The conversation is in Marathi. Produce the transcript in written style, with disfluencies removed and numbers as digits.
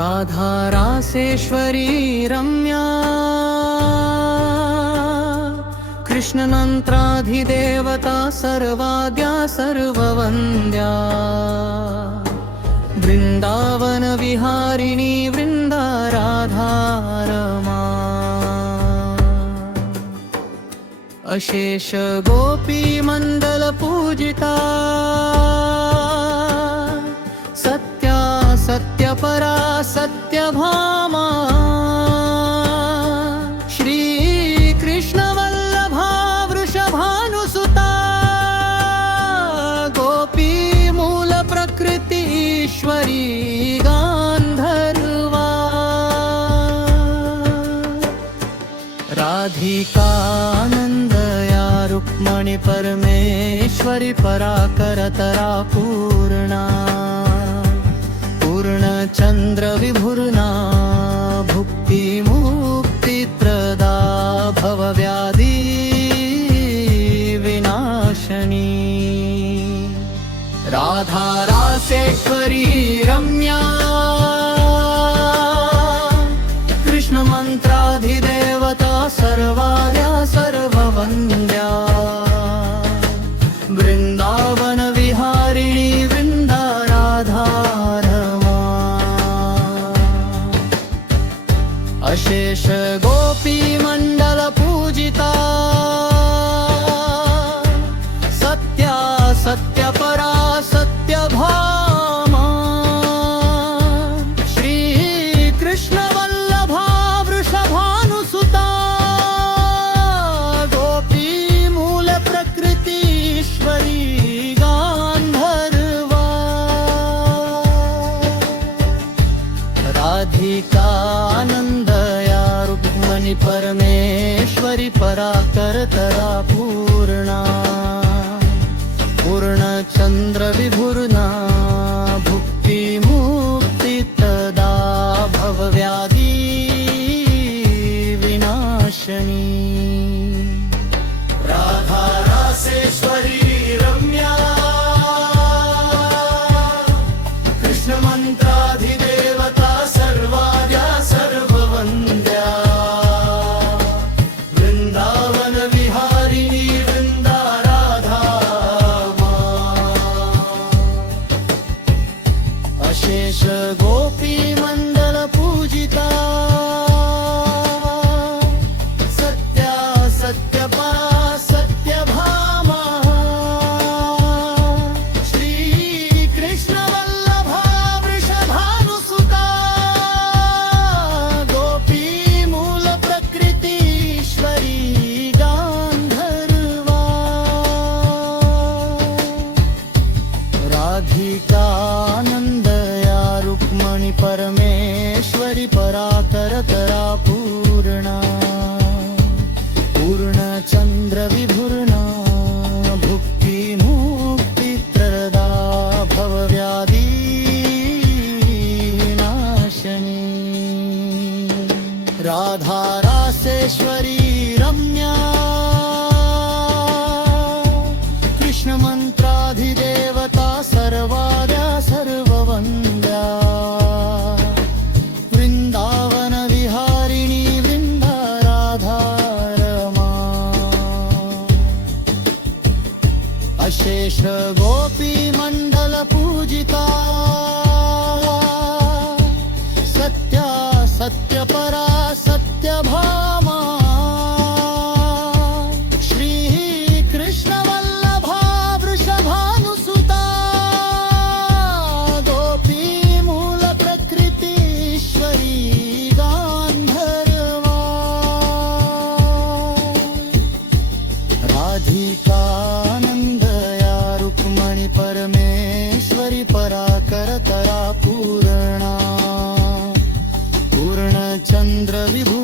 राधा रासेश्वरी रम्या कृष्णनन्त्राधिदेवता सर्वाद्या सर्ववन्द्या वृन्दावन विहारिणी वृन्दा राधा रमा अशेष गोपी मंडल पूजिता सत्या सत्यपरा सत्यभामा श्री कृष्ण वल्लभा वृषभानुसुता गोपी मूल प्रकृति ईश्वरी गांधर्वा राधिका रुक्मणी परमेश्वरी पराकरतरा पूर्णा पूर्णचंद्र विभुर्ना भुक्ति मुक्ति प्रदा भवव्याधि विनाशनी राधा रासेश्वरी रम्या कृष्ण मंत्राधिदेवता सर्वाद्या सर्ववन्द्या वृंदावन विहारिणी वृंदा राधा रमा अशेष गोपी मंडल पूजिता सत्या सत्यपरा सत्यभामा श्री कृष्ण वल्लभा वृषभानुसुता गोपी मूल प्रकृति ईश्वरी गांधर्वा राधिका आनंदया रुक्मणी परमेश्वरी पराकरतरा पूर्णा पूर्णचंद्र विभुर्ना भुक्ति मुक्ति प्रदा भवव्याधि विनाशनी राधा रासेश्वरी रम्या कृष्ण मंत्राधिदेवता सर्वाद्या सर्ववन्द्या वृंदावन विहारिणी वृंदा राधा मा अशेष गोपी मंडल पूजिता सत्या सत्यपरा सत्यभामा श्री कृष्ण वल्लभा वृषभानुसुता गोपी मूल प्रकृति ईश्वरी गांधर्वा राधिका आनंदया रुक्मणी परमेश्वरी पराकरतरा पूर्णा पूर्णचंद्र विभुर्ना भुक्ति मुक्ति प्रदा भवव्याधि नाशनी राधा रासेश्वरी रम्या कृष्ण मंत्राधिदेवता सर्वाद्या सर्ववन्द्या वृंदावन विहारिणी वृंदा राधा रमा अशेष गोपी मंडल पूजिता सत्या सत्यपरा सत्यभामा श्री कृष्ण वल्लभा वृषभानुसुता गोपी मूल प्रकृति ईश्वरी गांधर्वा राधिका आनंदया रुक्मणी परमेश्वरी पराकरतरा पूर्णा पूर्णचंद्र विभु